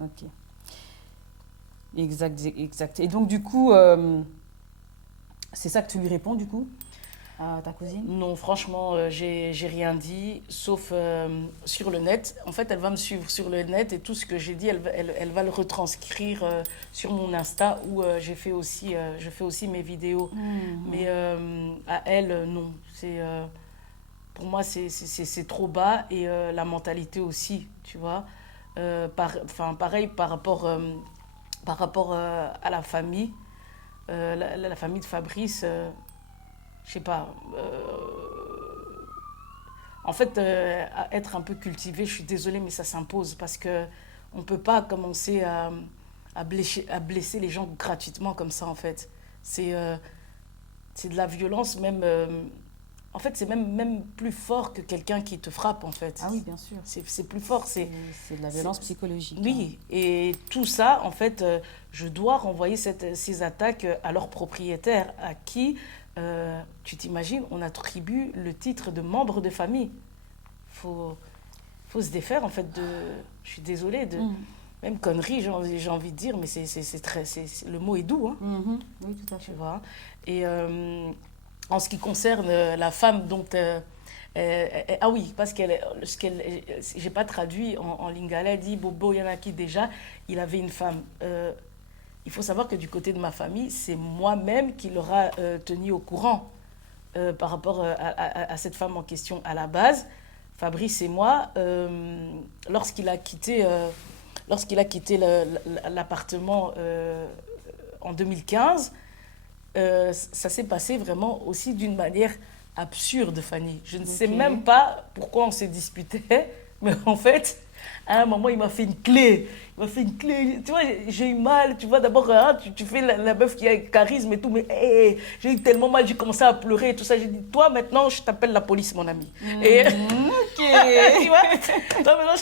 Ok. Exact, exact. Et donc, du coup, c'est ça que tu lui réponds, du coup, à ta cousine? Non, franchement, j'ai rien dit, sauf sur le net. En fait, elle va me suivre sur le net et tout ce que j'ai dit, elle va le retranscrire sur mon Insta où je fais aussi mes vidéos. Mais Mhm. à elle, non. Pour moi, c'est trop bas et la mentalité aussi, tu vois. Enfin, pareil par rapport à la famille, la famille de Fabrice, je sais pas. En fait, être un peu cultivé, je suis désolée, mais ça s'impose parce que on peut pas commencer à blesser les gens gratuitement comme ça, en fait. C'est euh, c'est de la violence, même. En fait, c'est même plus fort que quelqu'un qui te frappe, en fait. Ah oui, bien sûr. C'est plus fort. C'est de la C'est- violence psychologique, hein. Oui, et tout ça, en fait, je dois renvoyer ces attaques à leurs propriétaires, à qui, tu t'imagines, on attribue le titre de membre de famille. Faut, faut se défaire, en fait, de... Je suis désolée, de... Mhm. Même connerie, j'ai envie de dire, mais le mot est doux, hein, Mhm. Oui, tout à tu fait. vois. Et en ce qui concerne la femme dont... ah oui, parce j'ai pas traduit en lingala, elle dit Bobo Yanaki déjà, il avait une femme. Il faut savoir que du côté de ma famille, c'est moi-même qui l'aura tenu au courant par rapport à cette femme en question à la base. Fabrice et moi, lorsqu'il a quitté l'appartement en 2015, ça s'est passé vraiment aussi d'une manière absurde, Fanny. Je ne sais Ok. même pas pourquoi on s'est disputé, mais en fait, à un moment, il m'a fait une clé. Il m'a fait une clé. Tu vois, j'ai eu mal. Tu vois, d'abord, hein, tu fais la meuf qui a charisme et tout, mais hey, j'ai eu tellement mal, j'ai commencé à pleurer et tout ça. J'ai dit, toi, maintenant, je t'appelle la police, mon ami. Et Mhm. Ok. tu vois, toi, maintenant,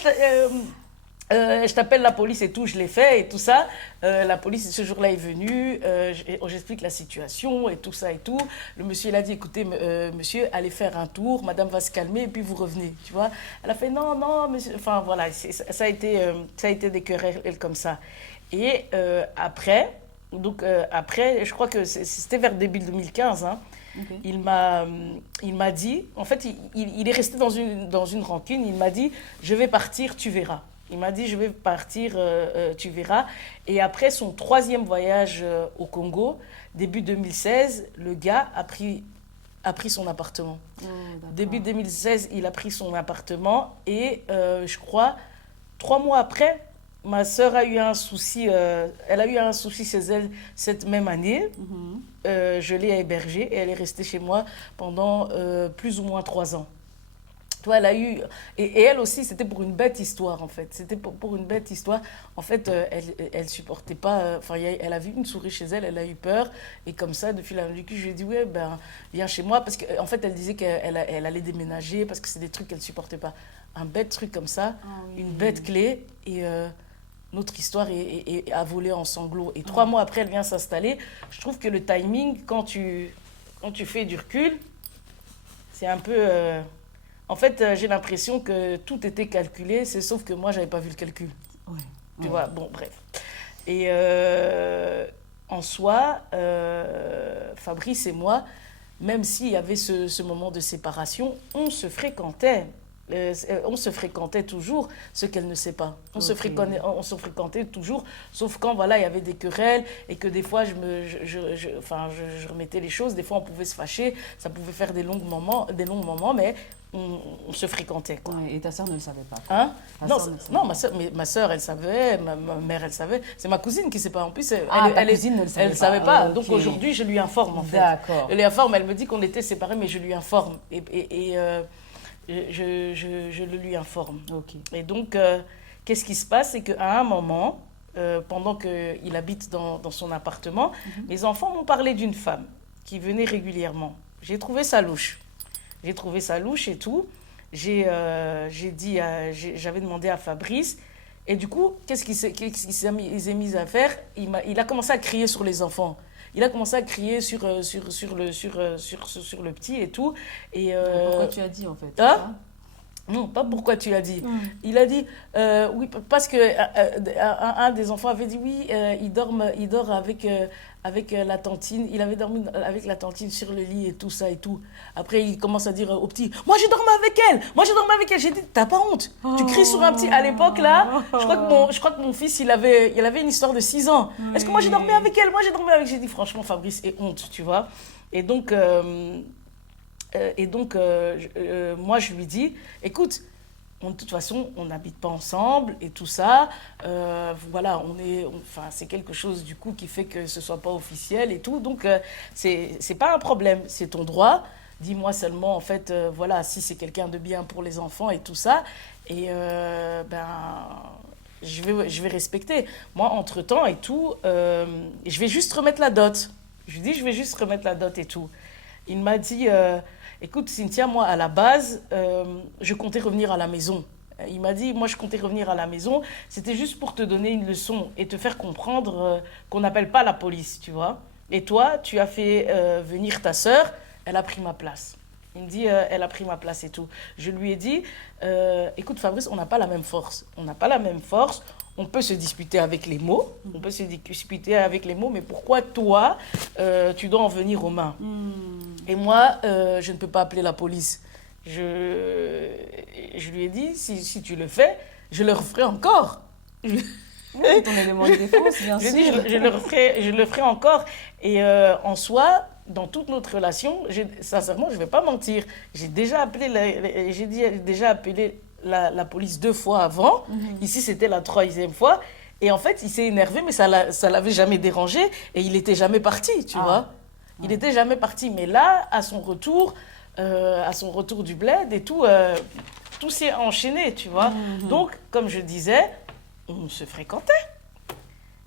je t'appelle la police et tout, je l'ai fait et tout ça. La police, ce jour-là, est venue. J'explique la situation et tout ça et tout. Le monsieur, il a dit, écoutez, monsieur, allez faire un tour. Madame va se calmer et puis vous revenez, tu vois. Elle a fait, non, non, monsieur. Enfin, voilà, ça a été des querelles comme ça. Et après, je crois que c'était vers début 2015, hein, Ok. il m'a, il m'a dit, en fait, il est resté dans une rancune. Il m'a dit, je vais partir, tu verras. Il m'a dit, je vais partir, tu verras. Et après son troisième voyage au Congo, début 2016, le gars a pris son appartement. Oh, Début d'accord. 2016, il a pris son appartement et je crois, 3 mois après, ma sœur a eu un souci, elle a eu un souci chez elle cette même année. Mhm. Je l'ai hébergée et elle est restée chez moi pendant plus ou moins 3 ans. Toi, elle a eu. Et elle aussi, c'était pour une bête histoire, en fait. C'était pour une bête histoire. En fait, elle supportait pas. Enfin, elle a vu une souris chez elle, elle a eu peur. Et comme ça, depuis la du cul, je lui ai dit, ouais, ben, viens chez moi. Parce qu'en fait, elle disait qu'elle allait déménager parce que c'est des trucs qu'elle supportait pas. Un bête truc comme ça, Ah une bête oui. clé. Et notre histoire a volé en sanglots. Et trois Ah. mois après, elle vient s'installer. Je trouve que le timing, quand tu fais du recul, c'est un peu. En fait, j'ai l'impression que tout était calculé, c'est sauf que moi, j'avais pas vu le calcul. Ouais. Tu Ouais. vois, bon, bref. Et en soi, Fabrice et moi, même s'il y avait ce moment de séparation, on se fréquentait. On se fréquentait toujours, ce qu'elle ne sait pas. Ok. On se fréquentait toujours, sauf quand voilà, il y avait des querelles et que des fois enfin, je remettais les choses. Des fois, on pouvait se fâcher, ça pouvait faire des longs moments, mais on se fréquentait, quoi. Ouais, et ta sœur ne le savait pas, quoi. Hein? Ta Non, sœur ne le savait non, pas. ma soeur, elle savait, ma mère, elle savait. C'est ma cousine qui ne sait pas. En plus, Ah, ta cousine ne le elle savait ne savait pas. pas. Ok. Donc aujourd'hui, je lui informe, en fait. Je D'accord. lui informe, elle me dit qu'on était séparés, mais je lui informe. Je le lui informe. Ok. Et donc, qu'est-ce qui se passe? C'est qu'à un moment, pendant qu'il habite dans son appartement, Mhm. mes enfants m'ont parlé d'une femme qui venait régulièrement. J'ai trouvé ça louche. J'ai trouvé ça louche et tout. J'avais demandé à Fabrice. Et du coup, qu'est-ce qu'il s'est mis à faire? Il a commencé à crier sur les enfants. Il a commencé à crier sur le petit et tout. Et Pourquoi tu as dit, en fait, c'est hein? ça? Non, pas pourquoi tu as dit. Il a dit, oui, parce que un des enfants avait dit, oui, il dort avec la tantine. Il avait dormi avec la tantine sur le lit et tout ça et tout. Après, il commence à dire au petit, moi, je dormais avec elle. Moi, je dormais avec elle. J'ai dit, t'as pas honte. Tu cries sur un petit. À l'époque, là, je crois que mon fils, il avait une histoire de 6 ans. Est-ce que moi, j'ai dormi avec elle? Moi, j'ai dormi avec. J'ai dit, franchement, Fabrice, et honte, tu vois. Et donc... moi, je lui dis, écoute, de toute façon, on n'habite pas ensemble et tout ça. Voilà, enfin, c'est quelque chose du coup qui fait que ce soit pas officiel et tout. Donc, c'est pas un problème, c'est ton droit. Dis-moi seulement, en fait, voilà, si c'est quelqu'un de bien pour les enfants et tout ça. Et je vais respecter. Moi, entre-temps et tout, je vais juste remettre la dot. Je lui dis, je vais juste remettre la dot et tout. Il m'a dit, écoute Cynthia, moi à la base, je comptais revenir à la maison. Il m'a dit, moi je comptais revenir à la maison, c'était juste pour te donner une leçon et te faire comprendre qu'on n'appelle pas la police, tu vois. Et toi, tu as fait venir ta sœur, elle a pris ma place. Il me dit, elle a pris ma place et tout. Je lui ai dit, écoute Fabrice, on n'a pas la même force. On n'a pas la même force. On peut se disputer avec les mots. On peut se disputer avec les mots, mais pourquoi toi, tu dois en venir aux mains? Et moi, je ne peux pas appeler la police. Je lui ai dit, si tu le fais, je le referai encore. Oui, c'est ton élément de défense, bien sûr. Je dis, je le ferai encore. Et en soi, dans toute notre relation, sincèrement, je ne vais pas mentir. J'ai déjà appelé la police 2 fois avant. Ici, c'était la 3e fois. Et en fait, il s'est énervé, mais ça ne l'avait jamais dérangé. Et il n'était jamais parti, tu vois. Il n'était jamais parti. Mais là, à son retour du bled et tout, tout s'est enchaîné, tu vois. Donc, comme je disais, on se fréquentait.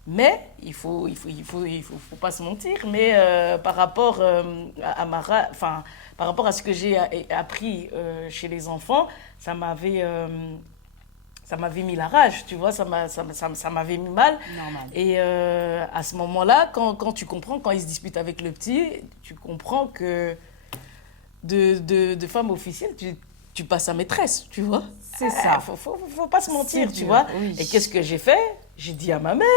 Mais il faut pas se mentir. Mais par rapport par rapport à ce que j'ai appris chez les enfants, ça m'avait mis la rage, tu vois, ça m'avait mis mal. Normal. Et à ce moment-là, quand tu comprends, quand ils se disputent avec le petit, tu comprends que de femme officielle, tu passes à maîtresse, tu vois. C'est ça. Faut pas se mentir, C'est tu dur, vois. oui. Et qu'est-ce que j'ai fait? J'ai dit à ma mère,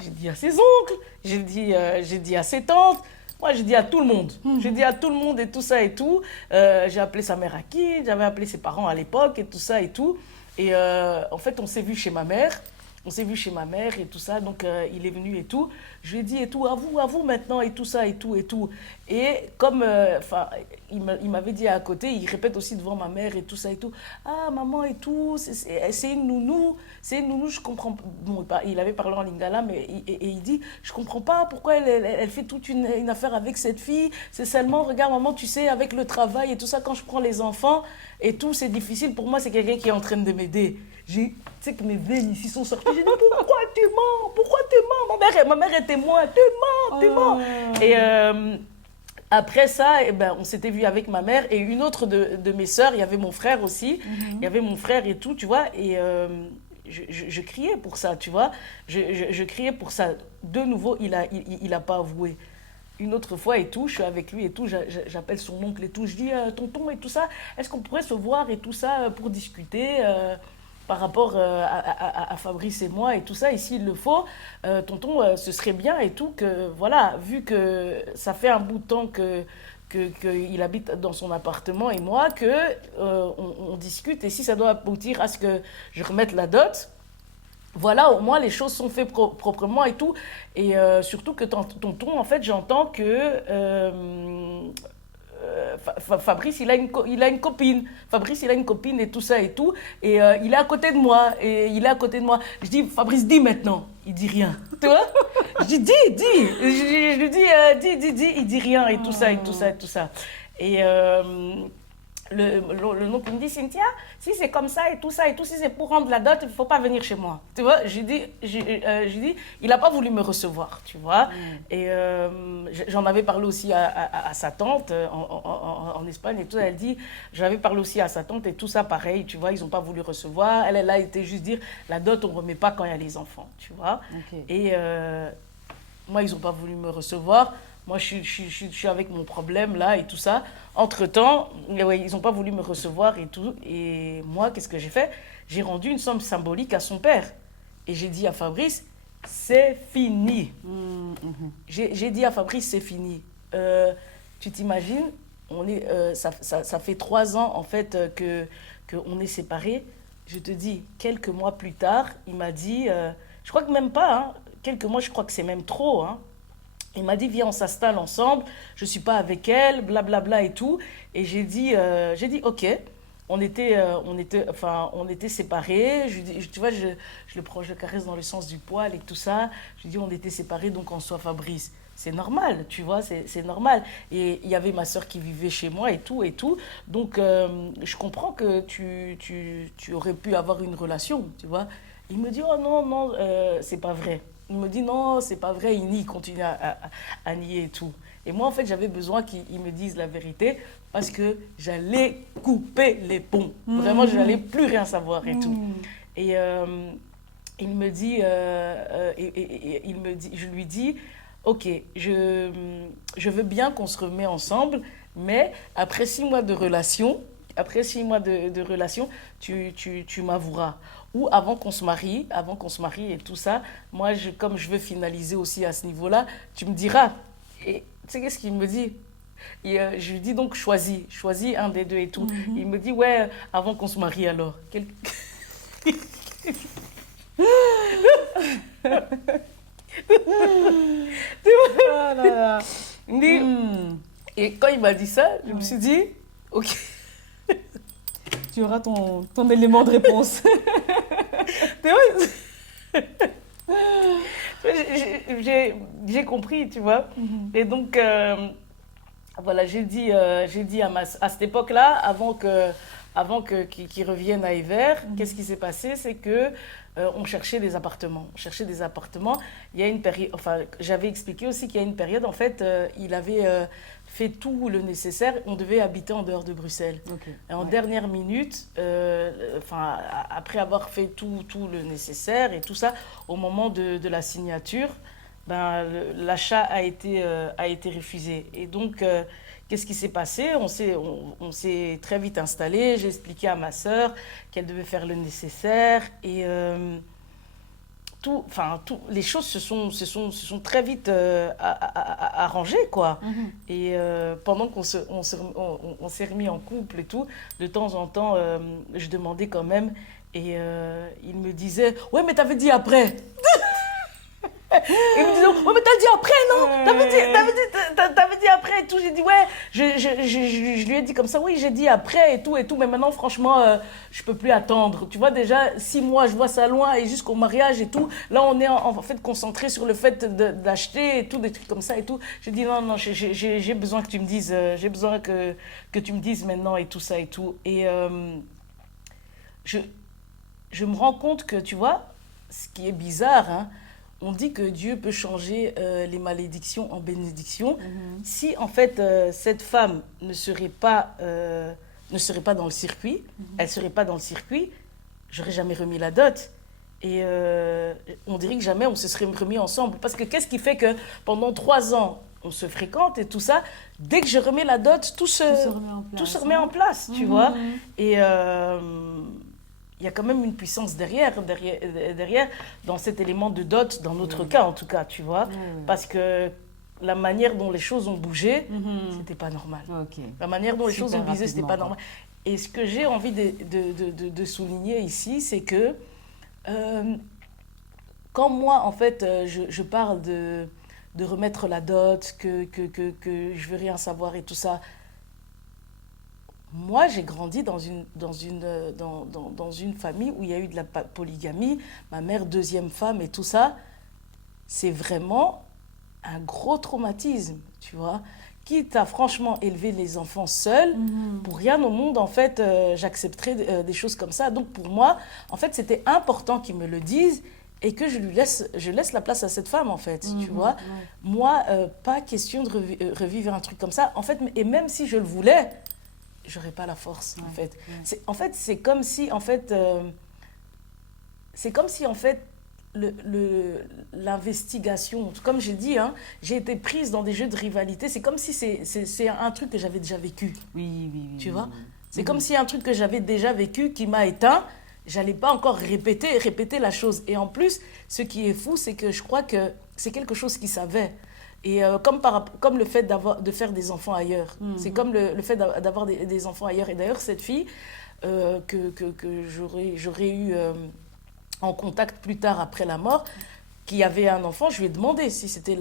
j'ai dit à ses oncles, j'ai dit à ses tantes. Moi, j'ai dit à tout le monde. J'ai dit à tout le monde et tout ça et tout. J'ai appelé sa mère Aki, j'avais appelé ses parents à l'époque et tout ça et tout. Et en fait, on s'est vu chez ma mère. On s'est vu chez ma mère et tout ça. Donc, il est venu et tout. Je lui ai dit et tout, à vous maintenant et tout ça et tout et tout. Et comme, il m'avait dit à côté, il répète aussi devant ma mère et tout ça et tout. Ah, maman et tout, c'est une nounou. C'est une nounou, je comprends. Bon, il avait parlé en lingala, mais il dit, je comprends pas pourquoi elle fait toute une affaire avec cette fille. C'est seulement, regarde, maman, tu sais, avec le travail et tout ça, quand je prends les enfants et tout, c'est difficile. Pour moi, c'est quelqu'un qui est en train de m'aider. Tu sais que mes veines ici sont sorties. J'ai dit, pourquoi tu mens? Pourquoi tu mens? Ma mère est témoin. Tu mens. Et après ça, eh ben, on s'était vu avec ma mère et une autre de mes sœurs. Il y avait mon frère aussi. Il y avait mon frère et tout, tu vois. Et je criais pour ça, tu vois. Je criais pour ça. De nouveau, il a pas avoué. Une autre fois et tout, je suis avec lui et tout, j'appelle son oncle et tout. Je dis, tonton et tout ça, est-ce qu'on pourrait se voir et tout ça pour discuter par rapport à Fabrice et moi et tout ça, et s'il le faut, tonton, ce serait bien et tout, que voilà, vu que ça fait un bout de temps qu'il habite dans son appartement et moi, on discute, et si ça doit aboutir à ce que je remette la dot, voilà, au moins les choses sont faites proprement et tout, et surtout que tonton, en fait, j'entends que... Fabrice, il a une copine. Fabrice, il a une copine et tout ça et tout. Et il est à côté de moi. Je dis, Fabrice, dis maintenant. Il dit rien. Tu vois? Je dis, dis. Je lui dis, dis. Il dit rien et tout ça et tout ça et tout ça. Et le nom qui me dit, Cynthia, si c'est comme ça et tout, si c'est pour rendre la dot, il ne faut pas venir chez moi. Tu vois, j'ai dit, il n'a pas voulu me recevoir, tu vois. Et j'en avais parlé aussi à sa tante en Espagne et tout. Elle dit, j'avais parlé aussi à sa tante et tout ça, pareil, tu vois, ils n'ont pas voulu recevoir. Elle a été juste dire, la dot, on ne remet pas quand il y a les enfants, tu vois. Okay. Et moi, ils n'ont pas voulu me recevoir. Moi, je suis avec mon problème là et tout ça. Entre-temps, ouais, ils n'ont pas voulu me recevoir et tout. Et moi, qu'est-ce que j'ai fait? J'ai rendu une somme symbolique à son père. Et j'ai dit à Fabrice, c'est fini. J'ai dit à Fabrice, c'est fini. Tu t'imagines, ça fait 3 ans en fait que on est séparés. Je te dis, quelques mois plus tard, il m'a dit, je crois que même pas, hein, quelques mois, je crois que c'est même trop, hein. Il m'a dit, viens, on s'installe ensemble, je ne suis pas avec elle, blablabla et tout. Et j'ai dit ok. On était séparés. Tu vois, je le caresse dans le sens du poil et tout ça. Je lui dis, on était séparés, donc on soit Fabrice. C'est normal, tu vois, c'est normal. Et il y avait ma soeur qui vivait chez moi et tout, et tout. Donc, je comprends que tu aurais pu avoir une relation, tu vois. Il me dit, oh non, non, c'est pas vrai. Il me dit, non, c'est pas vrai. Il nie, il continue à nier et tout. Et moi, en fait, j'avais besoin qu'il me dise la vérité parce que j'allais couper les ponts. Vraiment, je n'allais plus rien savoir et tout. Et il me dit, je lui dis, ok, je veux bien qu'on se remette ensemble, mais après 6 mois de relation, tu m'avoueras. Ou avant qu'on se marie et tout ça, moi, comme je veux finaliser aussi à ce niveau-là, tu me diras. Et tu sais qu'est-ce qu'il me dit? Et je lui dis donc choisis un des deux et tout. Il me dit ouais, avant qu'on se marie alors. Ah là là. Il me dit, et quand il m'a dit ça, je me suis dit ok. Tu auras ton élément de réponse. Tu vois, j'ai compris, tu vois. Et donc, voilà, j'ai dit à cette époque-là, qu'il revienne à Hiver, qu'est-ce qui s'est passé? C'est que on cherchait des appartements. Il y a une période, enfin, j'avais expliqué aussi qu'il y a une période, en fait, il avait fait tout le nécessaire. On devait habiter en dehors de Bruxelles. Okay. Et en dernière minute, après avoir fait tout le nécessaire et tout ça, au moment de la signature, ben, l'achat a été refusé. Et donc, qu'est-ce qui s'est passé? On s'est très vite installé. J'ai expliqué à ma sœur qu'elle devait faire le nécessaire. Et les choses se sont très vite arrangées, quoi. Et pendant qu'on s'est remis en couple et tout, de temps en temps, je demandais quand même. Et il me disait, ouais, mais t'avais dit après. Il me disait, ouais, mais t'as dit après, non? T'avais dit après et tout. J'ai dit, ouais, je lui ai dit comme ça, oui, j'ai dit après et tout, mais maintenant, franchement, je peux plus attendre. Tu vois, déjà, 6 mois, je vois ça loin et jusqu'au mariage et tout. Là, on est en fait concentré sur le fait d'acheter et tout, des trucs comme ça et tout. J'ai dit, non, j'ai besoin que tu me dises, j'ai besoin que tu me dises maintenant et tout ça et tout. Et je me rends compte que, tu vois, ce qui est bizarre, hein, on dit que Dieu peut changer les malédictions en bénédictions. Si, en fait, cette femme ne serait pas dans le circuit, elle ne serait pas dans le circuit, j'aurais jamais remis la dot. Et on dirait que jamais on se serait remis ensemble. Parce que qu'est-ce qui fait que pendant 3 ans, on se fréquente et tout ça, dès que je remets la dot, tout se remet en place, tu vois. Et il y a quand même une puissance derrière dans cet élément de dot, dans notre cas en tout cas, tu vois. Parce que la manière dont les choses ont bougé, c'était pas normal. Okay. La manière dont les choses ont bougé, c'était pas normal. Et ce que j'ai envie de souligner ici, c'est que quand moi, en fait, je parle de remettre la dot, que je veux rien savoir et tout ça, moi, j'ai grandi dans une famille où il y a eu de la polygamie, ma mère, 2e femme et tout ça. C'est vraiment un gros traumatisme, tu vois. Quitte à franchement élever les enfants seuls, pour rien au monde, en fait, j'accepterais des choses comme ça. Donc, pour moi, en fait, c'était important qu'ils me le disent et que je laisse la place à cette femme, en fait, tu vois. Moi, pas question de revivre un truc comme ça. En fait, et même si je le voulais, j'aurais pas la force, en fait. C'est comme si, en fait, l'investigation. Comme j'ai dit, hein, j'ai été prise dans des jeux de rivalité. C'est comme si c'est un truc que j'avais déjà vécu. Oui, oui, oui. Tu Oui, vois? oui. C'est comme si un truc que j'avais déjà vécu qui m'a éteint, j'allais pas encore répéter la chose. Et en plus, ce qui est fou, c'est que je crois que c'est quelque chose qu'ils savaient. Et comme le fait de faire des enfants ailleurs. C'est comme le fait d'avoir des enfants ailleurs. Et d'ailleurs, cette fille que j'aurais eu en contact plus tard après la mort, qui avait un enfant, je lui ai demandé si c'était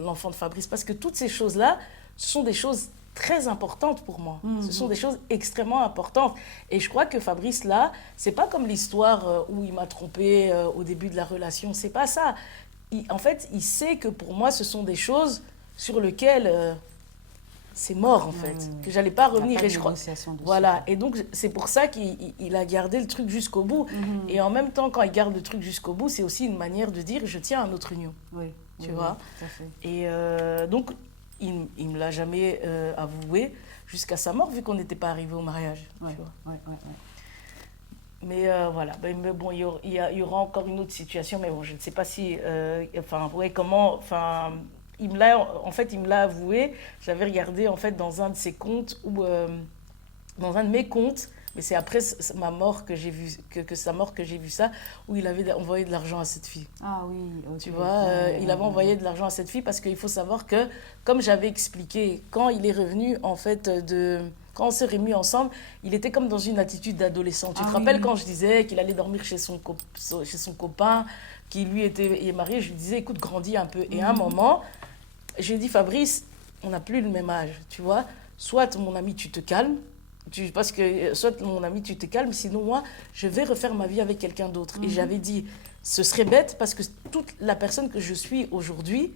l'enfant de Fabrice. Parce que toutes ces choses-là, ce sont des choses très importantes pour moi. Ce sont des choses extrêmement importantes. Et je crois que Fabrice, là, c'est pas comme l'histoire où il m'a trompée au début de la relation. C'est pas ça. En fait, il sait que pour moi, ce sont des choses sur lesquelles c'est mort, en fait. Que j'allais pas revenir. Et je crois. Voilà. Et donc, c'est pour ça qu'il a gardé le truc jusqu'au bout. Et en même temps, quand il garde le truc jusqu'au bout, c'est aussi une manière de dire je tiens à notre union. Oui. Tu vois? Tout à fait. Et donc, il ne me l'a jamais avoué jusqu'à sa mort, vu qu'on n'était pas arrivé au mariage. Ouais, Tu vois. ouais, ouais, ouais. Mais voilà, mais bon, il y aura encore une autre situation, mais bon, je ne sais pas si, enfin, ouais, comment, enfin, en fait, il me l'a avoué. J'avais regardé, en fait, dans un de ses comptes, dans un de mes comptes, mais c'est après ma mort que j'ai vu, sa mort que j'ai vu ça, où il avait envoyé de l'argent à cette fille. Ah oui, ok. Tu vois, il avait envoyé de l'argent à cette fille parce qu'il faut savoir que, comme j'avais expliqué, quand il est revenu, en fait, quand on s'est remis ensemble, il était comme dans une attitude d'adolescent. Tu te rappelles quand je disais qu'il allait dormir chez son copain, qui lui est marié, je lui disais, écoute, grandis un peu. Et à un moment, j'ai dit, Fabrice, on n'a plus le même âge, tu vois. Soit, mon ami, tu te calmes, parce que soit mon ami tu te calmes, sinon moi je vais refaire ma vie avec quelqu'un d'autre. Et j'avais dit ce serait bête parce que toute la personne que je suis aujourd'hui,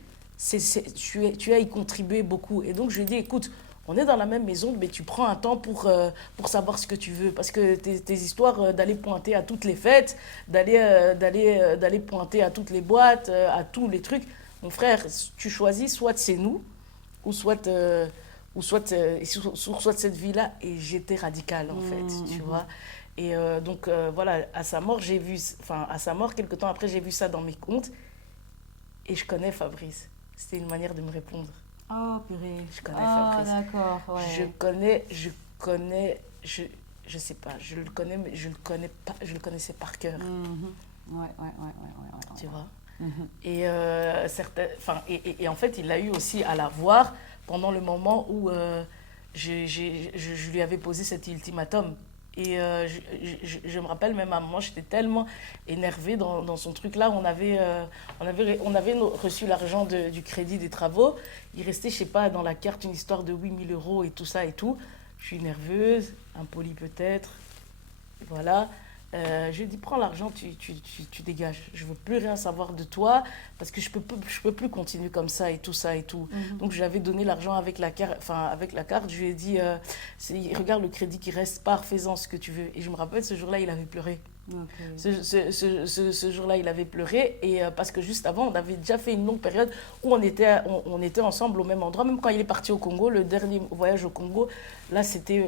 tu as y contribué beaucoup. Et donc je lui ai dit écoute, on est dans la même maison, mais tu prends un temps pour savoir ce que tu veux. Parce que tes histoires d'aller pointer à toutes les fêtes, d'aller pointer à toutes les boîtes, à tous les trucs, mon frère, tu choisis, soit c'est nous, ou soit cette vie-là. Et j'étais radicale, en fait, tu vois. Et donc, voilà, à sa mort, quelque temps après, j'ai vu ça dans mes comptes. Et je connais Fabrice. C'était une manière de me répondre. Oh, purée. Je connais Fabrice. D'accord, ouais. Je sais pas, je le connais, mais je le connais pas, je le connaissais par cœur. Ouais. Tu vois. Et, et en fait, il l'a eu aussi à la voir pendant le moment où je lui avais posé cet ultimatum. Et je me rappelle même à un moment, j'étais tellement énervée dans son truc-là. On avait reçu l'argent du crédit des travaux. Il restait, je sais pas, dans la carte une histoire de 8 000 euros et tout ça et tout. Je suis nerveuse, impolie peut-être. Voilà. Je lui ai dit, prends l'argent, tu dégages. Je ne veux plus rien savoir de toi parce que je peux plus continuer comme ça et tout ça et tout. Donc, je lui avais donné l'argent avec la carte. Je lui ai dit, regarde le crédit qui reste, pars, fais-en ce que tu veux. Et je me rappelle, ce jour-là, il avait pleuré. Okay. Ce jour-là, il avait pleuré. Et parce que juste avant, on avait déjà fait une longue période où on était ensemble au même endroit. Même quand il est parti au Congo, le dernier voyage au Congo, là,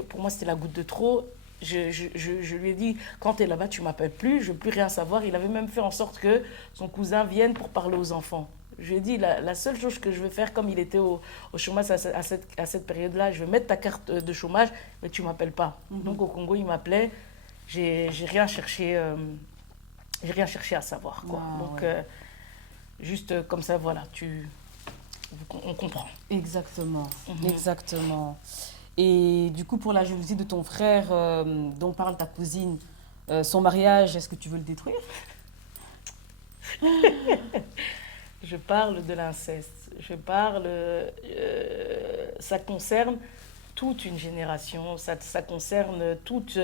pour moi, c'était la goutte de trop. Je lui ai dit, quand tu es là-bas, tu ne m'appelles plus, je ne veux plus rien savoir. Il avait même fait en sorte que son cousin vienne pour parler aux enfants. Je lui ai dit, la seule chose que je veux faire, comme il était au chômage à cette période-là, je vais mettre ta carte de chômage, mais tu ne m'appelles pas. Donc au Congo, il m'appelait. J'ai rien cherché à savoir, quoi. Donc, juste comme ça, voilà, on comprend. Exactement, exactement. Et du coup, pour la jalousie de ton frère, dont parle ta cousine, son mariage, est-ce que tu veux le détruire? Je parle de l'inceste. Ça concerne toute une génération, ça concerne toute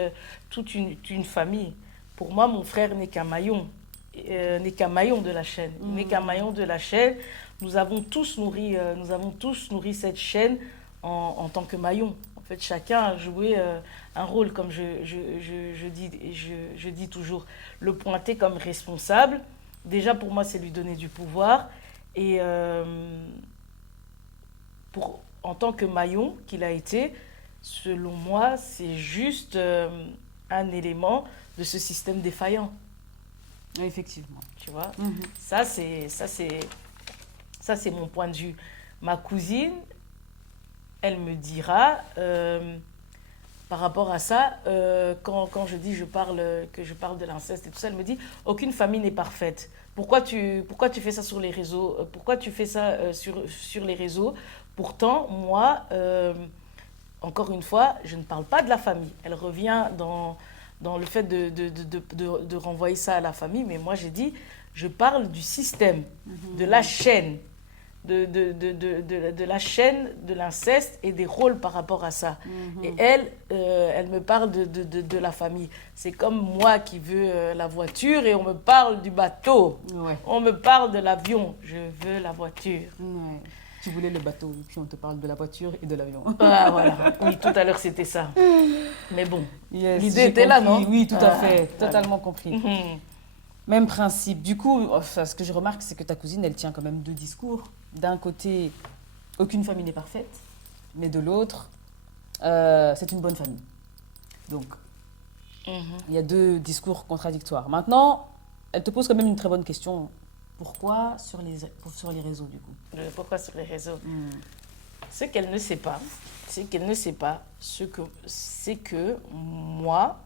une famille. Pour moi, mon frère n'est qu'un maillon, de la chaîne. Il n'est qu'un maillon de la chaîne. Nous avons tous nourri cette chaîne en tant que maillon. En fait, chacun a joué un rôle, comme je dis toujours. Le pointer comme responsable, déjà pour moi, c'est lui donner du pouvoir. Et en tant que maillon qu'il a été, selon moi, c'est juste un élément de ce système défaillant. Effectivement. Tu vois, ça c'est mon point de vue. Ma cousine, elle me dira, par rapport à ça, quand je dis que je parle de l'inceste et tout ça, elle me dit, aucune famille n'est parfaite. Pourquoi tu fais ça sur les réseaux? Pourquoi tu fais ça sur les réseaux? Pourtant, moi, encore une fois, je ne parle pas de la famille. Elle revient dans le fait de renvoyer ça à la famille, mais moi j'ai dit, je parle du système, de la chaîne, de la chaîne de l'inceste et des rôles par rapport à ça. Et elle me parle de la famille. C'est comme moi qui veux la voiture et on me parle du bateau. Ouais. On me parle de l'avion. Je veux la voiture. Ouais. Tu voulais le bateau, et puis on te parle de la voiture et de l'avion. Ah, voilà. Oui, tout à l'heure, c'était ça. Mais bon, Yes, l'idée j'ai était là, compris. non? Oui, tout à Ah, fait. voilà. Totalement compris. Même principe. Du coup, enfin, ce que je remarque, c'est que ta cousine, elle tient quand même deux discours. D'un côté, aucune famille n'est parfaite, mais de l'autre, c'est une bonne famille. Donc, il y a deux discours contradictoires. Maintenant, elle te pose quand même une très bonne question. Pourquoi sur les réseaux, du coup? Pourquoi sur les réseaux? Ce qu'elle ne sait pas, c'est que moi,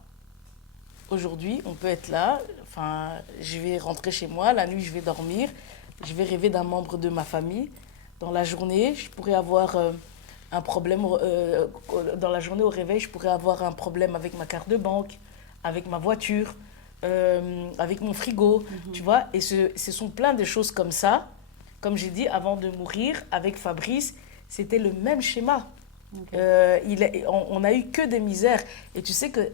aujourd'hui, on peut être là, enfin, je vais rentrer chez moi, la nuit, je vais dormir, je vais rêver d'un membre de ma famille. Dans la journée, je pourrais avoir un problème, dans la journée au réveil, je pourrais avoir un problème avec ma carte de banque, avec ma voiture, avec mon frigo, tu vois. Et ce sont plein de choses comme ça. Comme j'ai dit, avant de mourir, avec Fabrice, c'était le même schéma. On a eu que des misères. Et tu sais que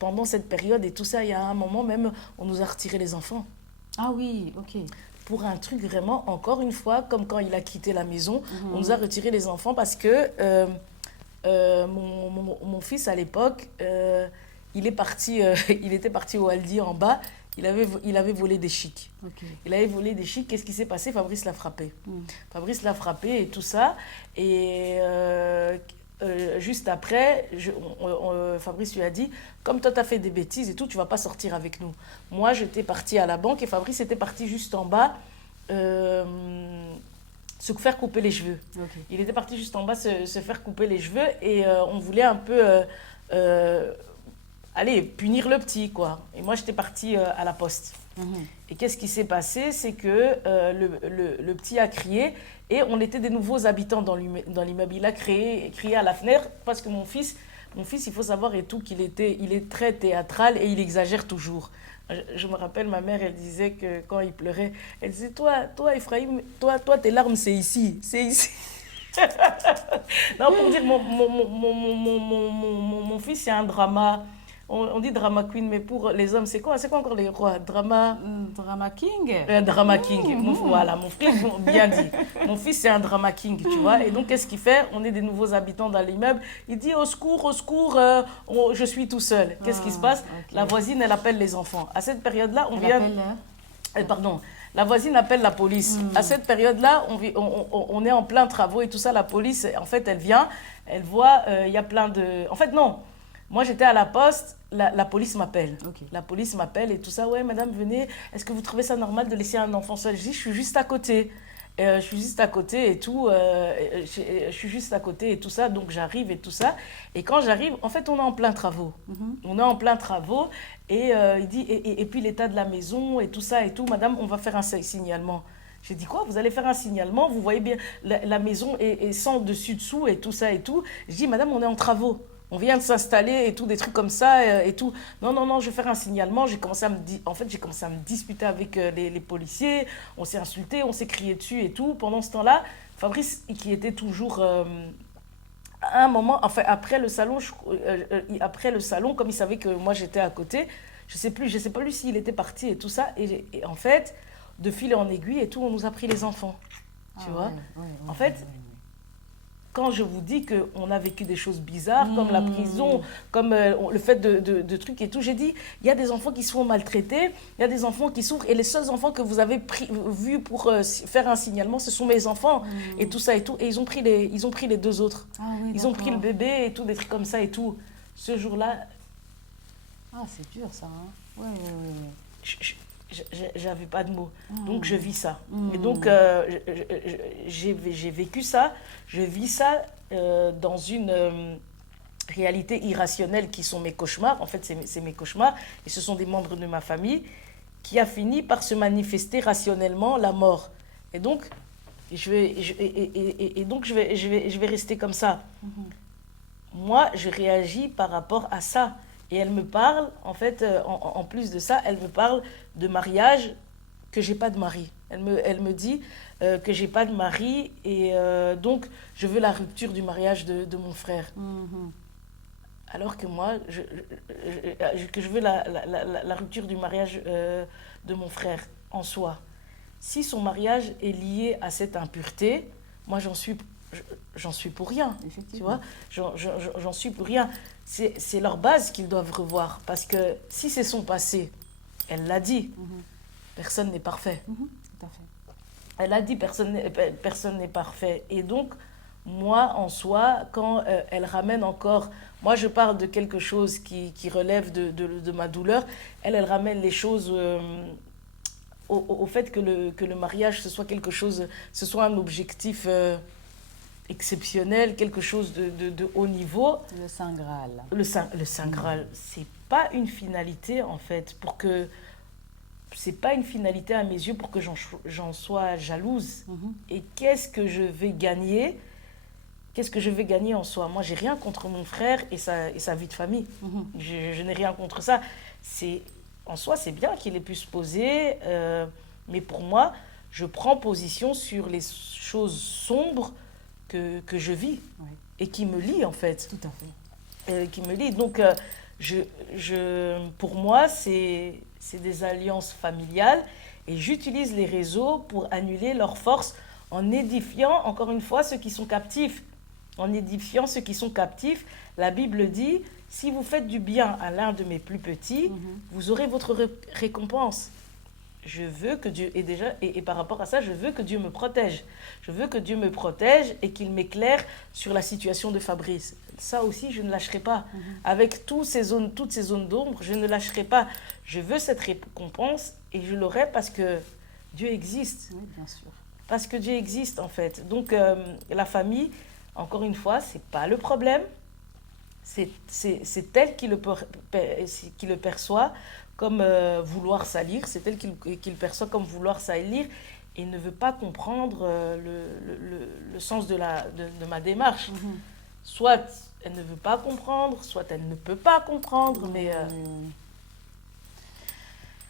pendant cette période et tout ça, il y a un moment même, on nous a retiré les enfants. Ah oui, ok. Pour un truc vraiment, encore une fois, comme quand il a quitté la maison, on nous a retiré les enfants parce que mon fils, à l'époque, il était parti au Aldi en bas, il avait volé des chics. Ok. Il avait volé des chics, qu'est-ce qui s'est passé? Fabrice l'a frappé. Fabrice l'a frappé et tout ça. Et juste après, Fabrice lui a dit, comme toi, tu as fait des bêtises et tout, tu ne vas pas sortir avec nous. Moi, j'étais partie à la banque et Fabrice était parti juste en bas se faire couper les cheveux. Ok. Il était parti juste en bas se faire couper les cheveux et on voulait un peu aller punir le petit, quoi. Et moi, j'étais partie à la poste. Et qu'est-ce qui s'est passé? C'est que le petit a crié et on était des nouveaux habitants dans l'immeuble. Il a crié à la fenêtre parce que mon fils, il faut savoir et tout qu'il il est très théâtral et il exagère toujours. Je me rappelle, ma mère, elle disait que quand il pleurait, elle disait, toi Ephraim, toi, tes larmes, c'est ici, c'est ici. Non, pour dire, mon fils, c'est un drama. On dit drama queen, mais pour les hommes, c'est quoi encore les rois? Drama King. Drama king. Voilà, mon frère, bien dit. Mon fils, c'est un drama king, tu vois. Et donc, qu'est-ce qu'il fait? On est des nouveaux habitants dans l'immeuble. Il dit, au secours, je suis tout seul. Qu'est-ce qui se passe? Okay. La voisine, elle appelle les enfants. À cette période-là, Pardon. La voisine appelle la police. À cette période-là, on est en plein travaux et tout ça. La police, en fait, elle vient, elle voit, il y a plein de... En fait, non. Moi, j'étais à la poste, la police m'appelle. Okay. La police m'appelle et tout ça. Ouais, madame, venez. Est-ce que vous trouvez ça normal de laisser un enfant seul? Je dis, je suis juste à côté. Je suis juste à côté et tout. Je suis juste à côté et tout ça. Donc, j'arrive et tout ça. Et quand j'arrive, en fait, on est en plein travaux. On est en plein travaux. Et il dit, et puis l'état de la maison et tout ça et tout. Madame, on va faire un signalement. J'ai dit, quoi? Vous allez faire un signalement? Vous voyez bien, la maison est sans dessus-dessous et tout ça et tout. Je dis, madame, on est en travaux. On vient de s'installer et tout, des trucs comme ça et tout. Non, je vais faire un signalement. J'ai commencé à me disputer avec les policiers. On s'est insulté, on s'est crié dessus et tout. Pendant ce temps-là, Fabrice, qui était toujours... à un moment, enfin, après le salon, comme il savait que moi j'étais à côté, je sais pas lui s'il était parti et tout ça. Et en fait, de fil en aiguille et tout, on nous a pris les enfants. Tu vois? En fait... Quand je vous dis qu'on a vécu des choses bizarres, comme la prison, comme le fait de trucs et tout, j'ai dit, il y a des enfants qui se font maltraiter, il y a des enfants qui souffrent, et les seuls enfants que vous avez vus pour faire un signalement, ce sont mes enfants, et tout ça et tout. Et ils ont pris les deux autres. Ils ont pris le bébé et tout, des trucs comme ça et tout. Ce jour-là... Ah, c'est dur ça, hein. Ouais. j'avais pas de mots. Donc, je vis ça. Et Mmh. donc, j'ai vécu ça. Je vis ça dans une réalité irrationnelle qui sont mes cauchemars. En fait, c'est mes cauchemars. Et ce sont des membres de ma famille qui a fini par se manifester rationnellement la mort. Et donc, je vais rester comme ça. Moi, je réagis par rapport à ça. Et elle me parle, en fait, en plus de ça, elle me parle de mariage, que j'ai pas de mari. Elle me dit que j'ai pas de mari et donc je veux la rupture du mariage de mon frère. Mhm. Alors que moi, que je veux la rupture du mariage de mon frère en soi. Si son mariage est lié à cette impureté, moi j'en suis pour rien. Tu Effectivement. vois, j'en suis pour rien. C'est leur base qu'ils doivent revoir. Parce que si c'est son passé, elle l'a dit, Mhm. personne n'est parfait. Mhm. Tout à fait. Elle a dit personne n'est parfait. Et donc, moi, en soi, quand elle ramène encore... Moi, je parle de quelque chose qui relève de ma douleur. Elle ramène les choses au fait que le mariage, ce soit quelque chose... Ce soit un objectif exceptionnel, quelque chose de haut niveau. Le Saint Graal. Le Saint Graal, c'est pas une finalité, en fait, pour que... C'est pas une finalité à mes yeux pour que j'en sois jalouse. Mhm. Et qu'est-ce que je vais gagner? Qu'est-ce que je vais gagner en soi? Moi, j'ai rien contre mon frère et sa vie de famille. Mhm. Je n'ai rien contre ça. En soi, c'est bien qu'il ait pu se poser, mais pour moi, je prends position sur les choses sombres que je vis Ouais. et qui me lient, en fait. Tout à fait. Qui me lient. Donc, pour moi, c'est des alliances familiales et j'utilise les réseaux pour annuler leur force en édifiant, encore une fois, ceux qui sont captifs. En édifiant ceux qui sont captifs, la Bible dit, si vous faites du bien à l'un de mes plus petits, vous aurez votre récompense. Je veux que Dieu, et par rapport à ça, je veux que Dieu me protège. Je veux que Dieu me protège et qu'il m'éclaire sur la situation de Fabrice. Ça aussi, je ne lâcherai pas. Avec toutes ces zones d'ombre, je ne lâcherai pas. Je veux cette récompense et je l'aurai parce que Dieu existe. Oui, bien sûr. Parce que Dieu existe, en fait. Donc, la famille, encore une fois, c'est pas le problème. C'est elle qui le perçoit comme vouloir salir. C'est elle qui le perçoit comme vouloir salir et ne veut pas comprendre le sens de ma démarche. Mhm. Soit elle ne veut pas comprendre, soit elle ne peut pas comprendre, mais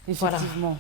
Effectivement.